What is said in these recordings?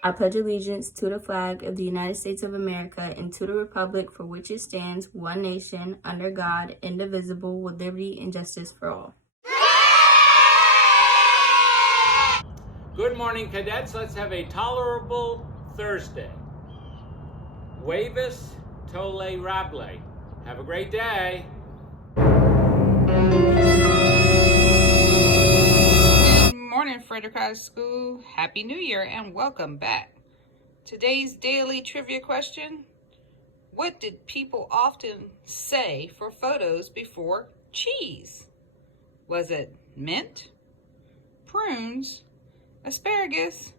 I pledge allegiance to the flag of the United States of America and to the republic for which it stands, one nation, under God, indivisible, with liberty and justice for all. Good morning, cadets. Let's have a tolerable Thursday. Wavis tole rable. Have a great day. Good morning, Frederick High School. Happy New Year and welcome back. Today's daily trivia question: what did people often say for photos before cheese? Was it mint, prunes, asparagus,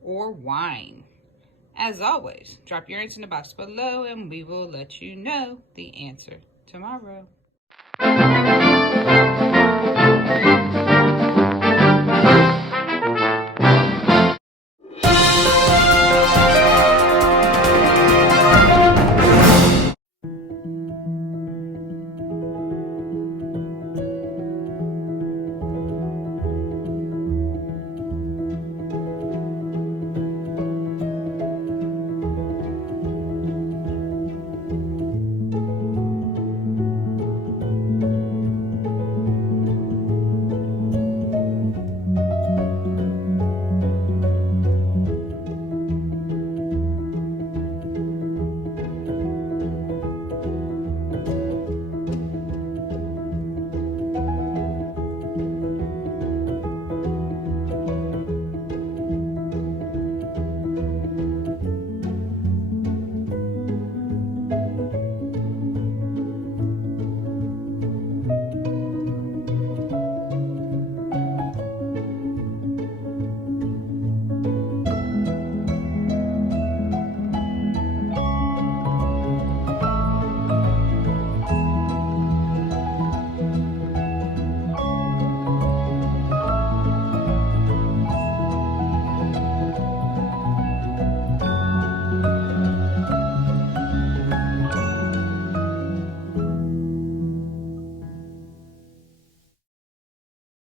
or wine? As always, drop your answer in the box below and we will let you know the answer tomorrow.